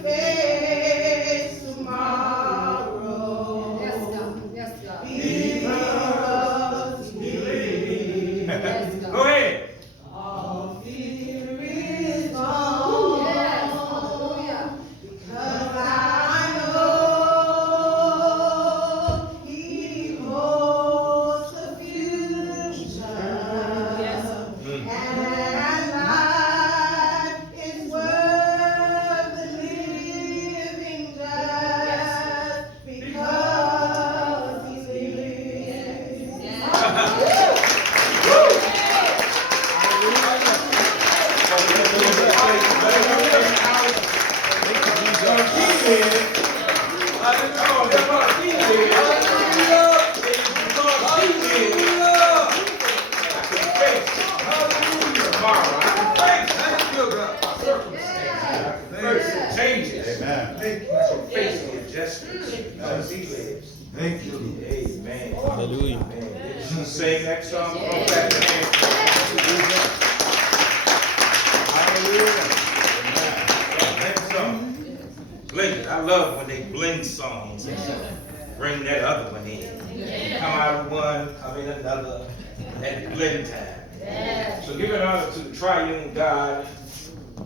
face tomorrow. Yes, God. Yes, God. Because He lives. Yes, God. Go ahead. All fear is gone. Yes. Hallelujah. Because I know He holds the future. Yes. And life is worth the living just because He lives. Yes. Changes. Amen. Face the adjustments. Because He lives. Thank you. Amen. Hallelujah. Amen. Did she sing that song? Go back and Hallelujah. Blend. I love when they blend songs and bring that other one in. Come out of one, come in another, at blend time. So give an honor to the triune God,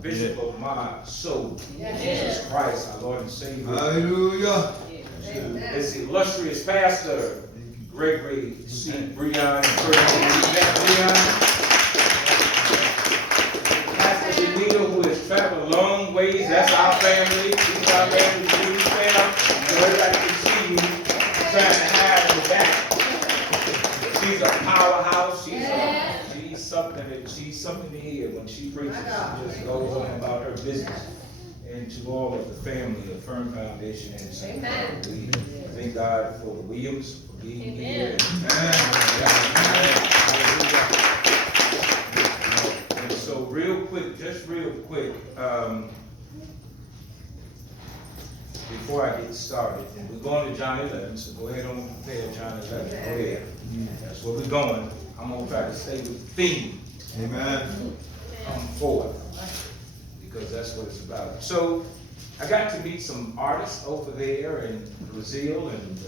Bishop of my soul, Jesus Christ, our Lord and Savior. Hallelujah. This illustrious pastor, Gregory C. Breon. Pastor Benito, who has traveled a long ways. That's our family. He's our family. Jewish family. So everybody can see you trying to hide in the back. She's a powerhouse. She's something to hear when she preaches. She just goes on about her business. And to all of the family of Firm Foundation and St. We thank God for the Williams for being here. And so real quick, before I get started, and we're going to John 11, so go ahead and prepare John 11. Go ahead. That's where we're going. I'm going to try to stay with the theme. Amen. Come forth. Because that's what it's about. So I got to meet some artists over there in Brazil, and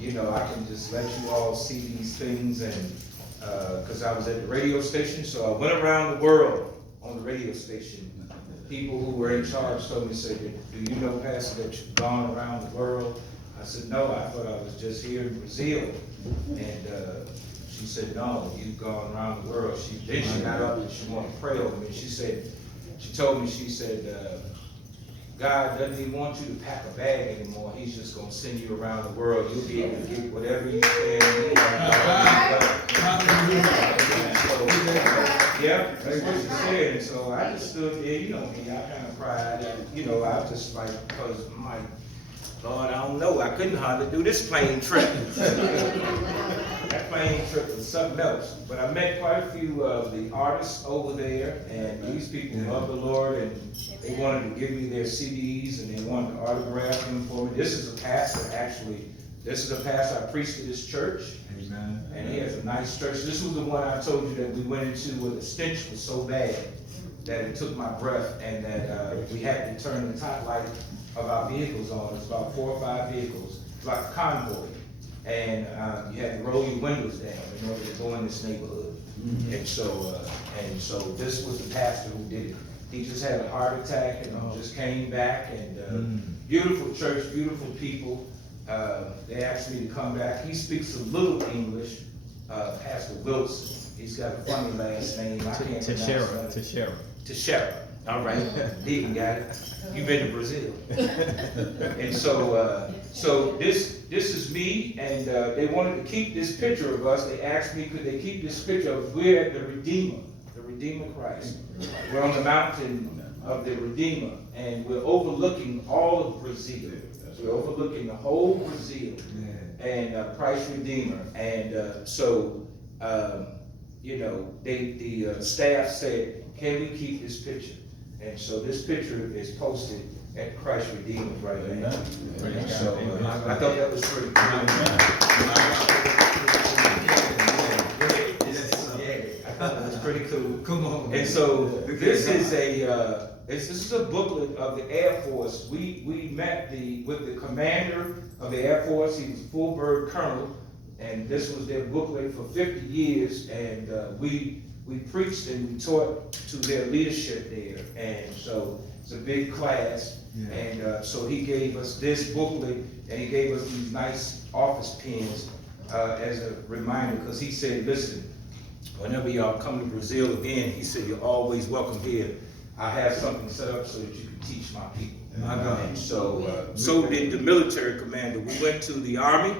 I can just let you all see these things, and because I was at the radio station, so I went around the world on the radio station. People who were in charge told me, said, "Do you know, Pastor, that you've gone around the world?" I said, "No, I thought I was just here in Brazil." And she said, "No, you've gone around the world." Then she got up and she wanted to pray over me. She told me, she said, God doesn't even want you to pack a bag anymore. He's just going to send you around the world. You'll be able to get whatever you say. Yeah, that's what she said. And so I just stood there, you know me, I kind of cried. And, I was just like, because I'm like, Lord, I don't know. I couldn't hardly do this plane trip. That plane trip was something else. But I met quite a few of the artists over there, and these people love the Lord, and they wanted to give me their CDs, and they wanted to autograph them for me. This is a pastor, actually. This is a pastor I preached at this church. Amen. And he has a nice church. This was the one I told you that we went into where the stench was so bad that it took my breath, and that we had to turn the top light of our vehicles on. It's about 4 or 5 vehicles. It's like a convoy. And you had to roll your windows down in order to go in this neighborhood. Mm-hmm. And so this was the pastor who did it. He just had a heart attack and just came back, and beautiful church, beautiful people. They asked me to come back. He speaks a little English, Pastor Wilson. He's got a funny last name. I can't pronounce it. Teixeira. All right, Deacon got it. You've been to Brazil. And so this is me, and they wanted to keep this picture of us. They asked me, could they keep this picture of we're at the Redeemer Christ. We're on the mountain of the Redeemer, and we're overlooking all of Brazil. We're overlooking the whole Brazil, and Christ Redeemer. And the staff said, can we keep this picture? And so this picture is posted at Christ Redeemer right now. And so I thought that was pretty cool. I thought it was pretty cool. Come on. And so this is this is a booklet of the Air Force. We met with the commander of the Air Force. He was a full bird colonel, and this was their booklet for 50 years. And we preached and we taught to their leadership there. And so it's a big class. Yeah. And so he gave us this booklet, and he gave us these nice office pens as a reminder, because he said, listen, whenever y'all come to Brazil again, he said, you're always welcome here. I have something set up so that you can teach my people. And so, so did the military commander. We went to the Army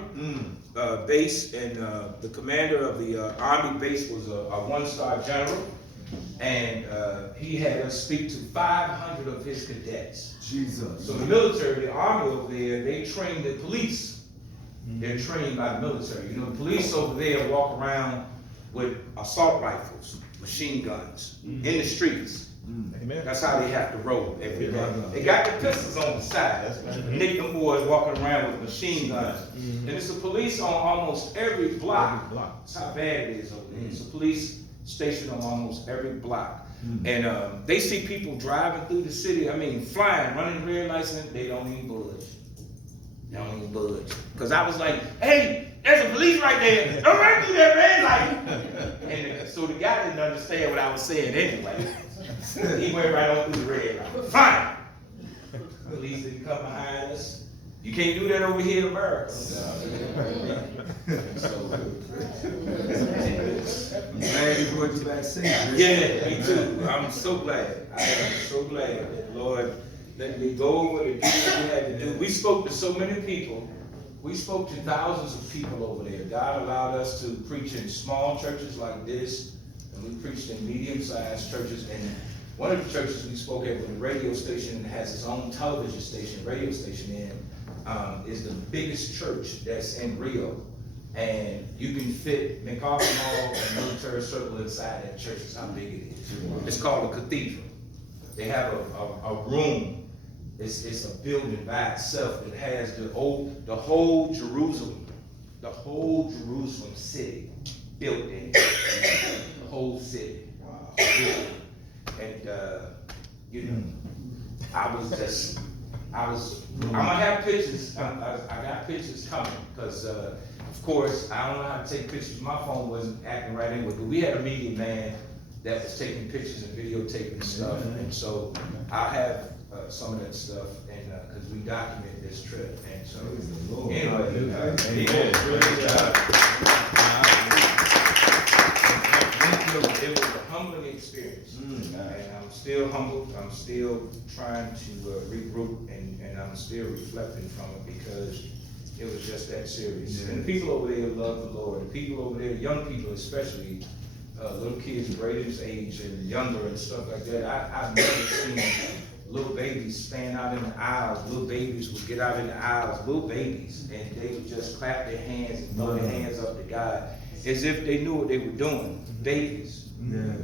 base, and the commander of the Army base was a one-star general, and he had us speak to 500 of his cadets. Jesus. So the military, the Army over there, they train the police. They're trained by the military. You know, the police over there walk around with assault rifles, machine guns, in the streets. Amen. That's how they have to roll every day. They got the pistols on the side. Nick, them boys walking around with machine guns. And it's a police on almost every block. That's how bad it is over there. It's a police station on almost every block. And they see people driving through the city, I mean, flying, running red lights, and they don't even budge. They don't even budge. Because I was like, hey, there's a police right there. Don't run through that red light. And so the guy didn't understand what I was saying anyway. He went right on through the red light. Fine. Police didn't come behind us. You can't do that over here in America. I'm glad you brought you back safe. Yeah, me too. I'm so glad. I am so glad that Lord let me go over to do what we had to do. We spoke to so many people. We spoke to thousands of people over there. God allowed us to preach in small churches like this, and we preached in medium-sized churches. And one of the churches we spoke at with a radio station that has its own television station, radio station is the biggest church that's in Rio. And you can fit MacArthur Mall and Military Circle inside that church. That's how big it is. It's called a cathedral. They have a room. It's a building by itself that has the whole Jerusalem city built in it. The whole city. Wow. And you know, I'm gonna have pictures. I got pictures coming, because of course I don't know how to take pictures. My phone wasn't acting right anyway, but we had a media man that was taking pictures and videotaping stuff, and so I have some of that stuff, and because we document this trip, and so anyway, it was a humbling experience, and I'm still humbled. I'm still trying to regroup, and I'm still reflecting from it, because it was just that serious. Yes. And the people over there love the Lord. The people over there, young people especially, little kids of Braden's age and younger and stuff like that. I've never seen little babies stand out in the aisles. Little babies would get out in the aisles, little babies, and they would just clap their hands and throw their hands up to God, as if they knew what they were doing. Babies. Yeah.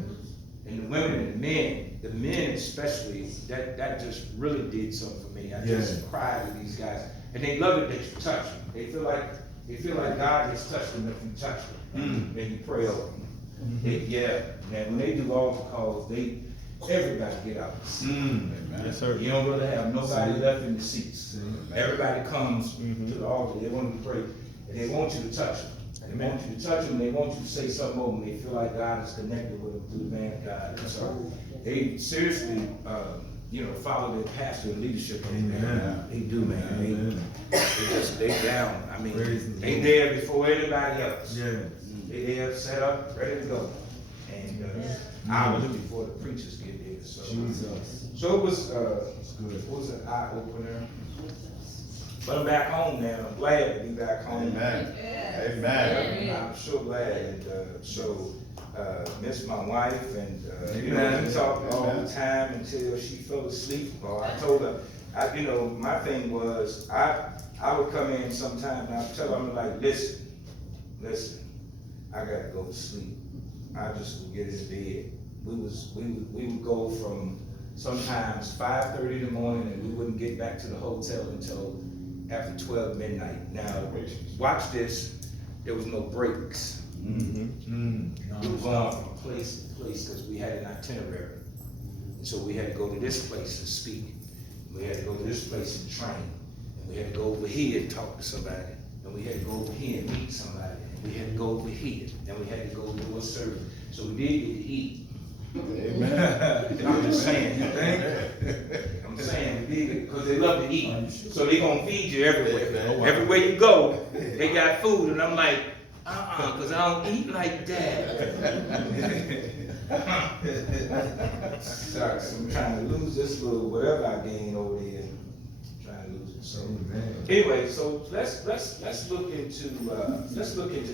And the women and the men especially, that just really did something for me. I just cried with these guys. And they love it that you touch them. They feel like God has touched them if you touch them. And you pray over them. And when they do altar calls, everybody get out. Yes, sir. You don't really have nobody left in the seats. Everybody comes to the altar. They want to pray, and they want you to touch them. They want you to touch them. They want you to say something over them. They feel like God is connected with them through the man of God. And so they seriously, follow their pastor and leadership. They do, man. They down. I mean, they there before anybody else. They there set up, ready to go. And hours before the preachers get there. So it was good. It was an eye opener. But I'm back home now. I'm glad to be back home. Amen. I'm so glad. And miss my wife, and we talked all the time until she fell asleep. Or I told her, my thing was I would come in sometime and I'd tell her, I'm like, listen, I gotta go to sleep. I just would get in bed. We would go from sometimes 5:30 in the morning, and we wouldn't get back to the hotel until after 12 midnight. Now, watch this. There was no breaks. We were going from place to place because we had an itinerary. And so we had to go to this place and speak. We had to go to this place and train. And we had to go over here and talk to somebody. And we had to go over here and meet somebody. And we had to go over here. And we had to go do a service. So we did get to eat. Amen. I'm just saying. I'm saying we did it because they love to eat. So they gonna feed you everywhere. Everywhere you go, they got food. And I'm like, because I don't eat like that. Sorry, so I'm trying to lose this little whatever I gained over there. I'm trying to lose it. So anyway, so let's look into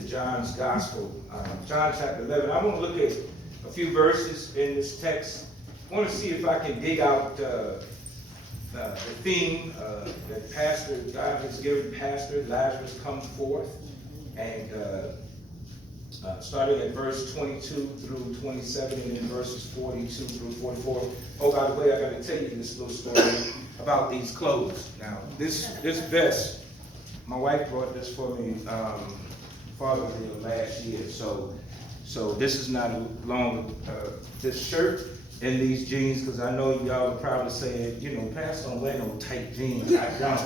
John's gospel, John chapter 11. I want to look at a few verses in this text. I want to see if I can dig out the theme that Pastor God has given Pastor Lazarus comes forth, and starting at verse 22 through 27, and then verses 42 through 44. Oh, by the way, I got to tell you this little story about these clothes. Now, this vest, my wife brought this for me Father's Day of last year. So this is not along with this shirt and these jeans, because I know y'all are probably saying, you know, Pastor don't wear no tight jeans. I don't.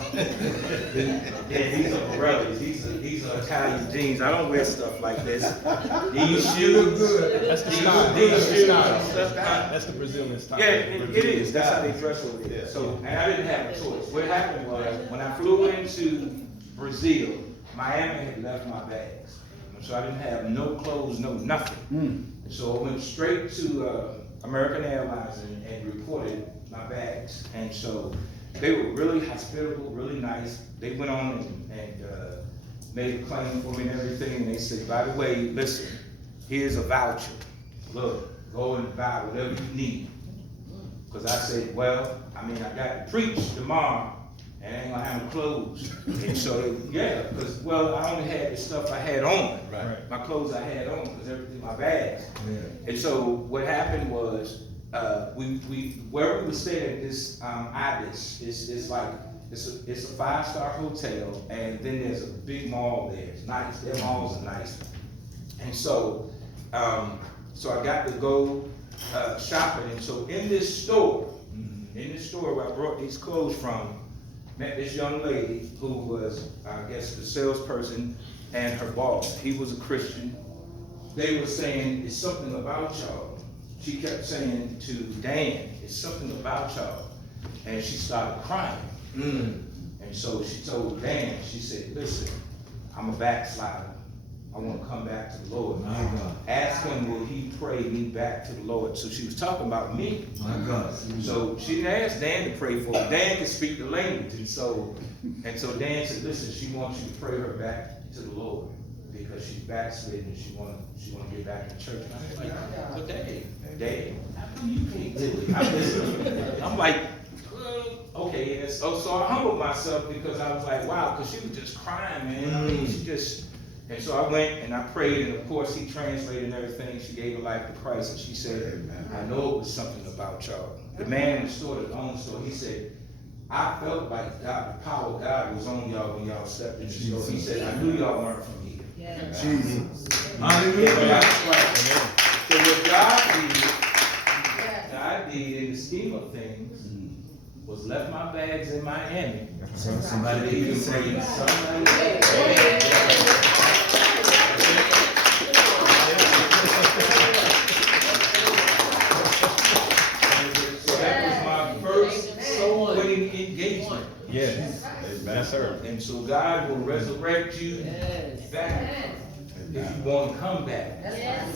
Yeah, these are brothers. These are Italian jeans. I don't wear stuff like this. These shoes. That's the style. These shoes. That's the Brazilian style. Yeah, it is. That's how they dress over there. So, and I didn't have a choice. What happened was, when I flew into Brazil, Miami had left my bags. So I didn't have no clothes, no nothing. So I went straight to American Airlines and reported my bags. And so they were really hospitable, really nice. They went on and made a claim for me and everything. And they said, by the way, listen, here's a voucher. Look, go and buy whatever you need. Because I said, well, I mean, I got to preach tomorrow and I ain't gonna have no clothes. And so, yeah, because, well, I only had the stuff I had on. Right. My clothes I had on, because everything, my bags. Yeah. And so what happened was, where we were staying at this Ibis, it's a 5-star hotel, and then there's a big mall there. It's nice. Their malls are nice. And so, so I got to go shopping. And so in this store where I brought these clothes from, met this young lady who was, I guess, the salesperson and her boss. He was a Christian. They were saying, it's something about y'all. She kept saying to Dan, it's something about y'all. And she started crying. And so she told Dan, she said, listen, I'm a backslider. I want to come back to the Lord. My God. Ask him, will he pray me back to the Lord? So she was talking about me. My God. So she didn't ask Dan to pray for her. Dan can speak the language. And so Dan said, listen, she wants you to pray her back to the Lord because she's backslidden and she want to get back in church. And I was like, but Dad, how come you can't do it? I'm like, okay. And so I humbled myself because I was like, wow, because she was just crying, man. I mean, she just... And so I went and I prayed, and of course he translated and everything. She gave her life to Christ, and she said, I know it was something about y'all. The man in the store that owned the store, he said, I felt like God, the power of God was on y'all when y'all stepped in the store. He said, I knew y'all weren't from here. Jesus. Hallelujah. So what God did in the scheme of things was left my bags in Miami. Somebody need to say it. So that was my first soul-winning engagement. Yes. Yes, sir. And so God will resurrect you back if you want to come back.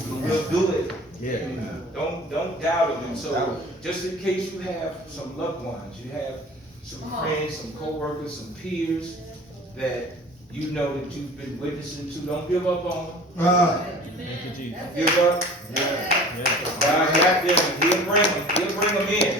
We'll do it. Yeah. Don't doubt him. And so just in case you have some loved ones, you have some friends, some co-workers, some peers that you know that you've been witnessing to, don't give up on them. Thank you, Jesus. Give up. Yeah. God got them. He'll bring them in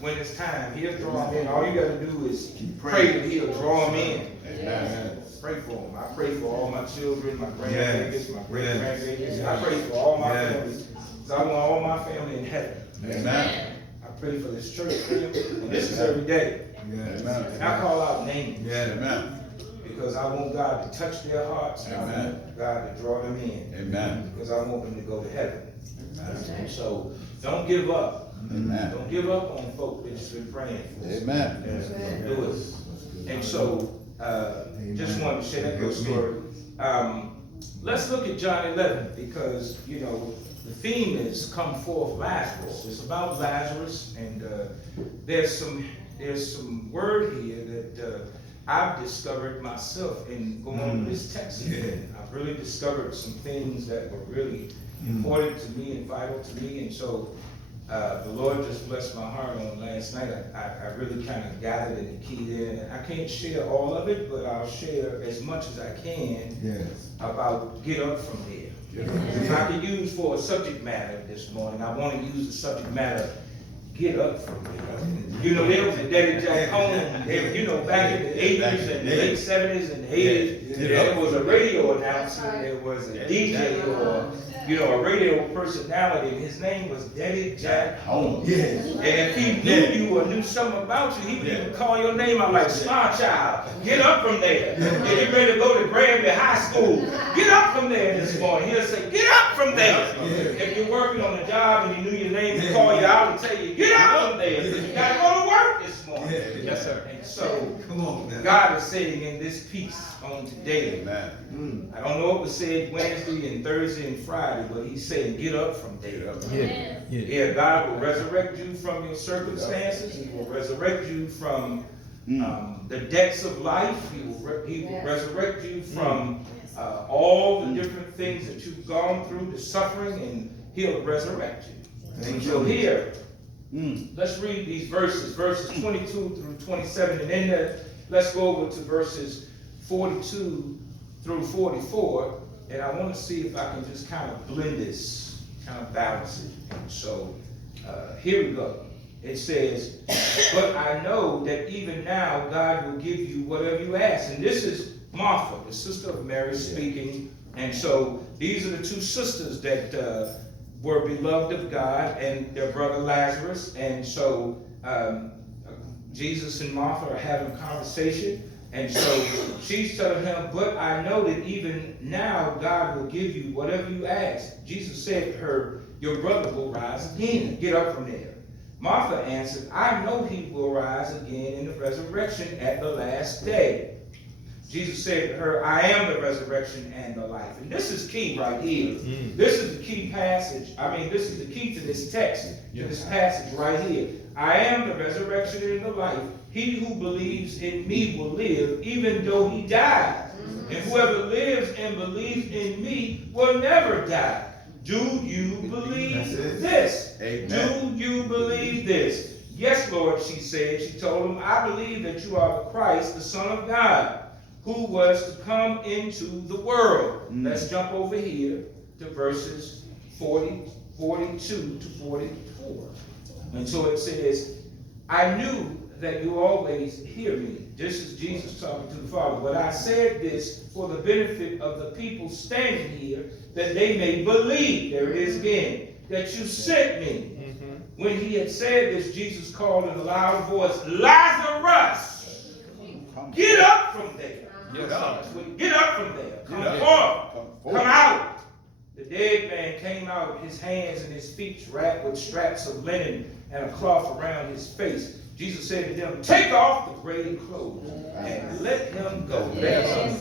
when it's time. He'll draw them in. All you got to do is pray that he'll draw them in. Amen. Pray for them. I pray for all my children, my grandbabies, my great-grandbabies. I pray for all my family. So I want all my family in heaven. Amen. I pray for this church, and this is every day. Yes. And I call out names. Amen. because I want God to touch their hearts, and I want God to draw them in. Amen. Because I want them to go to heaven. Amen. So don't give up. Amen. Don't give up on folk that you've been praying for. Amen. Do it. And so, just wanted to share that good story. Let's look at John 11, because, you know, the theme is come forth Lazarus. It's about Lazarus, and there's some word here that I've discovered myself in going over this text. I've really discovered some things that were really important to me and vital to me, and so the Lord just blessed my heart on last night. I really kind of gathered and keyed in. I can't share all of it, but I'll share as much as I can about get up from there. If I could use for a subject matter this morning, I want to use the subject matter, get up from there. You know, there was a Daddy Jack home, you know, back in the 80s and the late 70s and 80s, there was a radio announcer, there was a DJ or, you know, a radio personality, and his name was Daddy Jack Home. And if he knew you or knew something about you, he would even call your name out like, Star Child, get up from there. If you're ready to go to Granby High School, get up from there this morning. He'll say, get up from there. If you're working on a job and you knew your name would call you out and tell you, get up from there, because you got to go to work this morning. Yes, sir. And so, God is saying in this piece on today, I don't know what was said Wednesday and Thursday and Friday, but he's saying get up from there. Yeah, God will resurrect you from your circumstances. He will resurrect you from the debts of life. He will resurrect you from all the different things that you've gone through, the suffering, and he'll resurrect you. And so here, let's read these verses 22 through 27, and then let's go over to verses 42 through 44, and I want to see if I can just kind of blend this, kind of balance it. And so here we go. It says, but I know that even now God will give you whatever you ask. And this is Martha, the sister of Mary, speaking. And so these are the two sisters that were beloved of God, and their brother Lazarus. And so Jesus and Martha are having a conversation. And so she's telling him, but I know that even now God will give you whatever you ask. Jesus said to her, your brother will rise again. Get up from there. Martha answered, I know he will rise again in the resurrection at the last day. Jesus said to her, I am the resurrection and the life. And this is key right here. This is the key passage. I mean, this is the key to this text, to this passage right here. I am the resurrection and the life. He who believes in me will live even though he dies. And whoever lives and believes in me will never die. Do you believe this? Amen. Do you believe this? Yes, Lord, she said. She told him, I believe that you are the Christ, the Son of God, who was to come into the world. Let's jump over here to verses 42 to 44. And so it says, I knew that you always hear me. This is Jesus talking to the Father. But I said this for the benefit of the people standing here, that they may believe, there it is again, that you sent me. When he had said this, Jesus called in a loud voice, Lazarus, get up from there. Get up from there. Come forth. Come out. The dead man came out, his hands and his feet wrapped with straps of linen and a cloth around his face. Jesus said to them, take off the grave clothes and let him go. Let him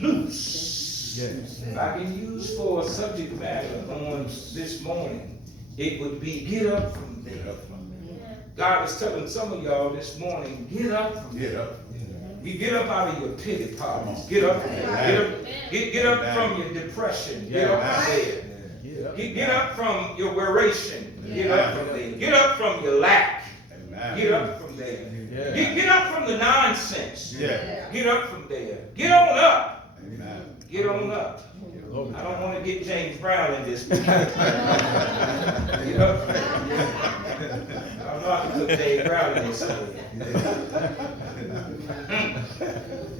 loose. If I can use for a subject matter on this morning, it would be get up from there. God is telling some of y'all this morning, get up from there. You get up out of your pity parties. Get up from there. Get up from your depression. Get up from there. Get up from your wearation. Get up from there. Get up from your lack. Get up from there. Get up from the nonsense. Get up from there. Get on up. Get on up. I don't want to get James Brown in this. Get up from there. I don't know how to put James Brown in this.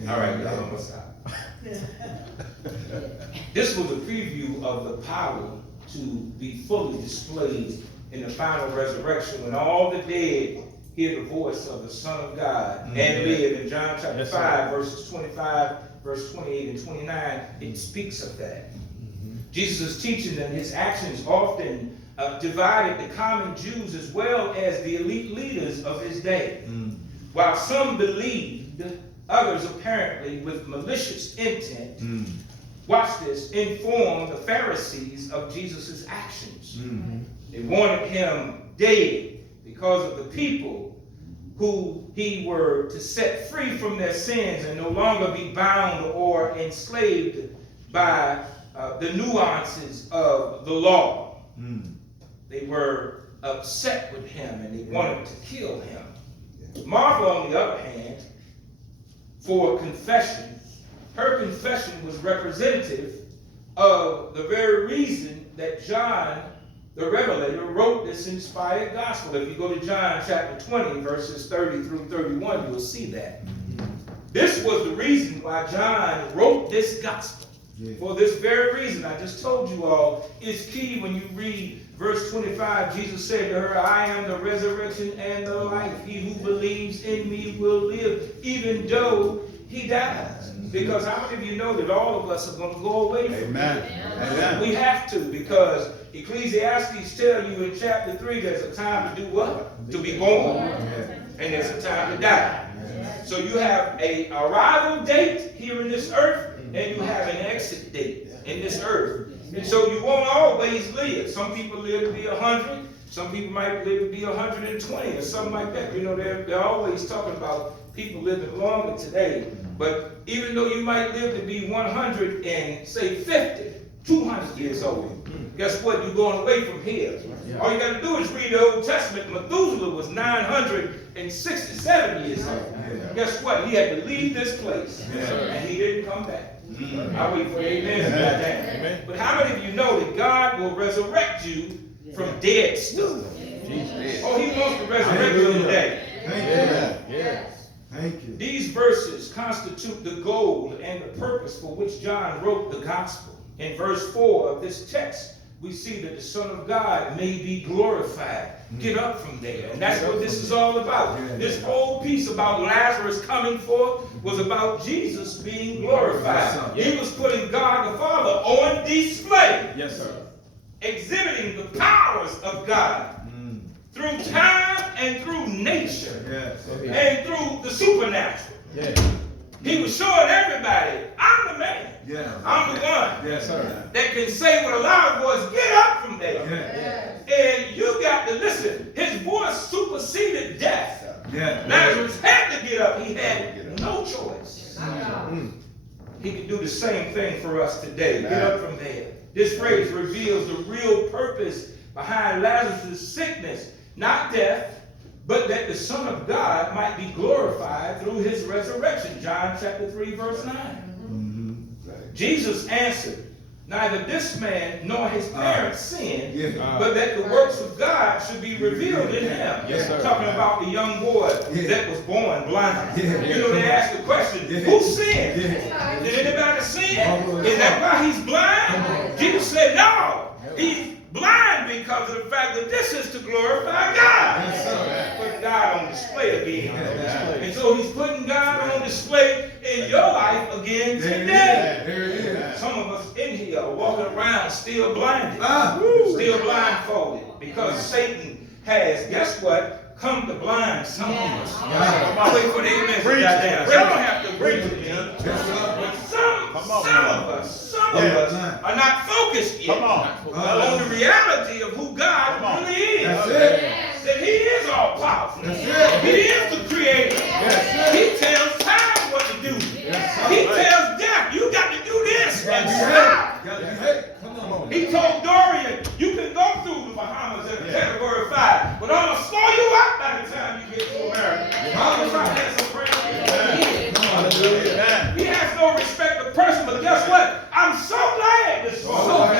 All right, y'all, I'm gonna stop. This was a preview of the power to be fully displayed in the final resurrection when all the dead hear the voice of the Son of God Mm-hmm. and live. In John chapter Yes, 5, verses 25, verse 28 and 29, it speaks of that. Jesus' teaching and his actions often divided the common Jews as well as the elite leaders of his day. While some believed, others apparently with malicious intent, watch this, informed the Pharisees of Jesus' actions. They wanted him dead because of the people who he were to set free from their sins and no longer be bound or enslaved by the nuances of the law. They were upset with him and they wanted to kill him. Martha, on the other hand, for confession, her confession was representative of the very reason that John, the Revelator, wrote this inspired gospel. If you go to John chapter 20, verses 30 through 31, you'll see that. This was the reason why John wrote this gospel. For this very reason, I just told you all, it's key when you read verse 25. Jesus said to her, I am the resurrection and the life. He who believes in me will live, even though he dies. Because how many of you know that all of us are going to go away from Amen. Amen. We have to, because Ecclesiastes tell you in chapter 3, there's a time to do what? To be born. And there's a time to die. So you have a arrival date here in this earth, and you have an exit date in this earth. And so you won't always live. Some people live to be 100. Some people might live to be 120 or something like that. You know, they're always talking about people living longer today. But even though you might live to be 100 and say 50, 200 years old, guess what? You're going away from here. All you got to do is read the Old Testament. Methuselah was 967 years old. Guess what? He had to leave this place, and he didn't come back. I wait for amen. Amen. But how many of you know that God will resurrect you from dead stuff? Oh, he wants to resurrect you today. Thank you. These verses constitute the goal and the purpose for which John wrote the gospel. In verse 4 of this text, we see that the Son of God may be glorified. Get up from there. And that's what this is all about. This whole piece about Lazarus coming forth was about Jesus being glorified. He was putting God the Father on display. Yes, sir. Exhibiting the powers of God through time and through nature and through the supernatural. He was showing everybody, I'm the man. I'm the one that can say with a loud voice, get up from there. And you got to listen. His voice superseded death. Lazarus had to get up. He had no choice. He can do the same thing for us today. Get up from there. This phrase reveals the real purpose behind Lazarus' sickness. Not death, but that the Son of God might be glorified through his resurrection. John chapter 3, verse 9. Jesus answered, neither this man nor his parents sinned, but that the works of God should be revealed in him. Talking about the young boy that was born blind. You know, they asked the question, who sinned? Did anybody sin? Is that why he's blind? Jesus said, no. He's blind because of the fact that this is to glorify God. Put God on display again. And so he's putting God on display in your life again today. Some of us in here are walking around still blinded, still blindfolded, because Satan has, guess what, come to blind some of us. I wait for the amen. We don't have to preach it, but some of us are not focused yet on the reality of who God really is. That he is all powerful. He is the creator. He tells time what to do. He tells death, you got to do this and stop. He told Dorian, you can go through the Bahamas at category 5, but I'm going to slow you up by the time you get to America. He has no respect of person, but guess what? I'm so glad this morning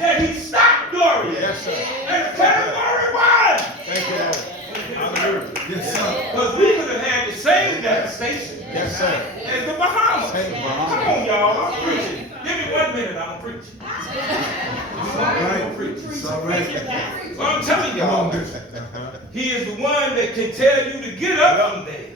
that he stopped Dorian at category 1. Thank you, Lord. Because we could have had the same devastation as the Bahamas. Come on, y'all, I'm preaching. Give me 1 minute, I'm preaching. I'm preaching. Well, I'm telling y'all, He is the one that can tell you to get up from there.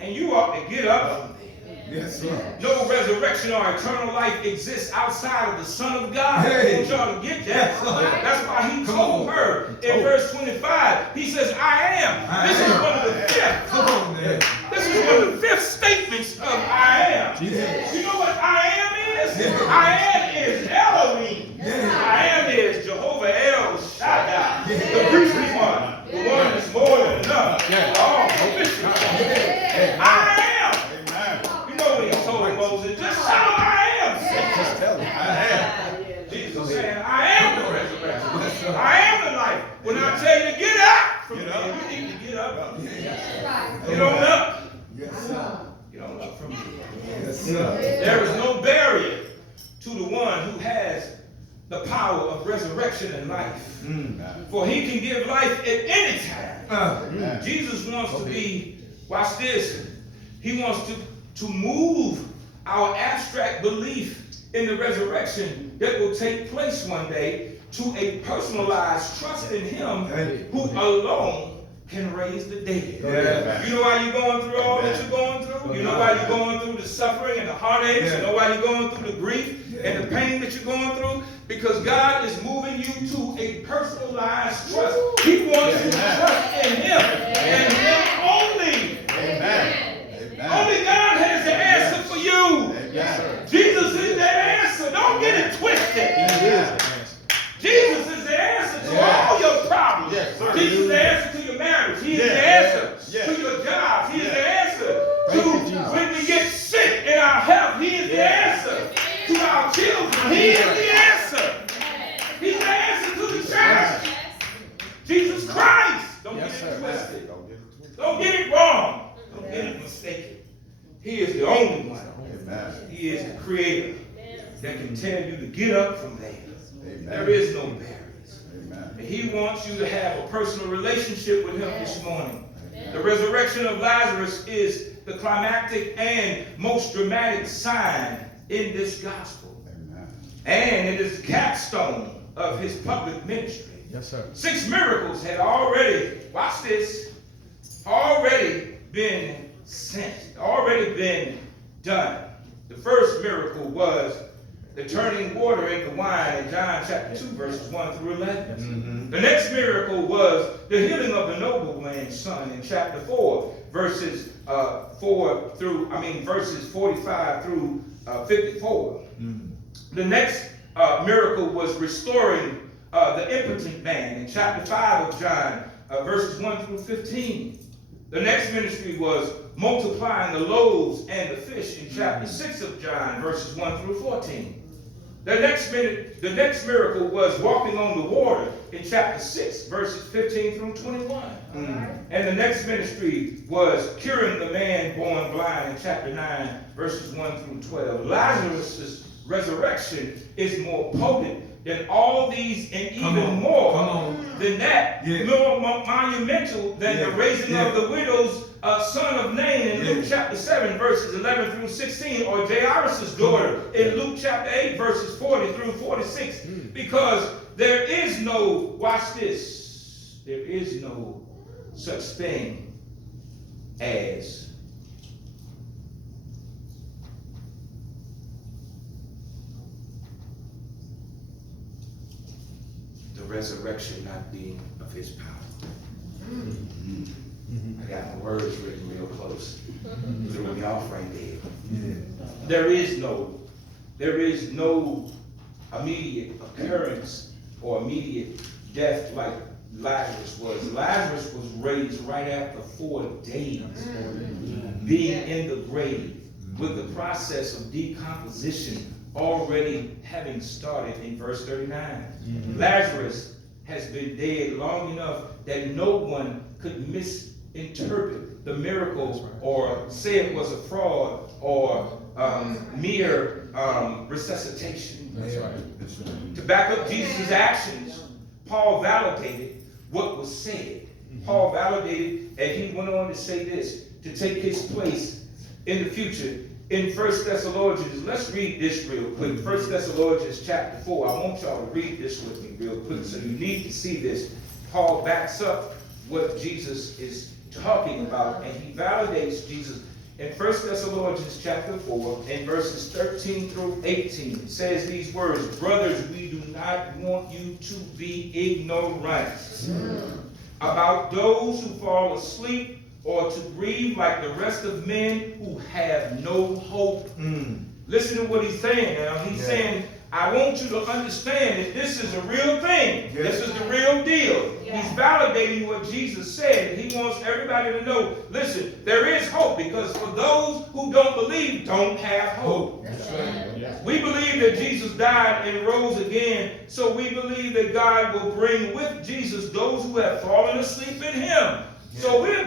And you ought to get up from there. Yes, sir. No resurrection or eternal life exists outside of the Son of God. Hey. I want y'all to get that. That's why he told her in verse 25, he says, I am. This is one of the fifth. Come on, man. This is one of the fifth statements of I am. Yes. You know what I am is? Yes. I am is Elohim. Yes. I am is Jehovah El Shaddai. Yes. The priestly one. The one that's more than enough. Yes. All sufficient. Yes. I am. Amen. You know what he told Moses? Just shout I am. Just tell him. I am. Jesus saying, I am the resurrection. I am the life. When I tell you to get up from there, you need to get up. Get on up. Yes, sir. Get on up from there. Yes, sir. There is no barrier to the one who has the power of resurrection and life. For he can give life at any time. Jesus wants to be, watch this, he wants to move our abstract belief in the resurrection that will take place one day to a personalized trust in him who alone can raise the dead. Yeah. You know why you're going through all that you're going through? You know why you're going through the suffering and the heartaches? You know why you're going through the grief and the pain that you're going through? Because God is moving you to a personalized trust. He wants you to trust in him and him only. Amen. Only God has the answer for you. Amen. Jesus is the answer. Don't get it twisted. Jesus is the answer to all your problems. Yes, sir. Jesus is the answer to your marriage. He is the answer to your job. He is the answer to when we get sick in our health. He is the answer to our children. He is the answer. He's the answer to the church. Jesus Christ. Don't get it twisted. Don't get it wrong. Don't get it mistaken. He is the only one. Amen. He is the creator that can tell you to get up from there. Amen. There is no barriers. Amen. And he wants you to have a personal relationship with him this morning. The resurrection of Lazarus is the climactic and most dramatic sign in this gospel. Amen. And it is the capstone of his public ministry. Yes, sir. 6 miracles had already, watch this, already been sent, already been done. The first miracle was the turning water into wine in John chapter 2, verses 1 through 11. The next miracle was the healing of the nobleman's son in chapter 4, verses 45 through 54. The next miracle was restoring the impotent man in chapter 5 of John, verses 1 through 15. The next ministry was multiplying the loaves and the fish in chapter 6 of John, verses 1 through 14. The next miracle was walking on the water in chapter 6, verses 15 through 21. And the next ministry was curing the man born blind in chapter 9, verses 1 through 12. Lazarus' resurrection is more potent than all these and even more than that. More monumental than the raising of the widow's son of Nain in Luke chapter 7, verses 11 through 16, or Jairus' daughter in Luke chapter 8, verses 40 through 46. Because there is no, watch this, there is no such thing as the resurrection not being of his power. I got my words written real close. Threw me off right there. There is no immediate occurrence or immediate death like Lazarus was. Lazarus was raised right after 4 days being in the grave, with the process of decomposition already having started in verse 39. Lazarus has been dead long enough that no one could misinterpret the miracle or say it was a fraud or mere resuscitation. That's right. To back up Jesus' actions, Paul validated what was said. Paul validated, and he went on to say this, to take his place in the future. In 1 Thessalonians, let's read this real quick. 1 Thessalonians chapter 4. I want y'all to read this with me real quick. So you need to see this. Paul backs up what Jesus is talking about, and he validates Jesus. In 1 Thessalonians chapter 4, in verses 13 through 18, it says these words, brothers, we do not want you to be ignorant about those who fall asleep, or to grieve like the rest of men who have no hope. Listen to what he's saying now. He's saying, I want you to understand that this is a real thing. This is the real deal. He's validating what Jesus said. He wants everybody to know, listen, there is hope, because for those who don't believe, don't have hope. That's right. Yeah. We believe that Jesus died and rose again, so we believe that God will bring with Jesus those who have fallen asleep in him. So we're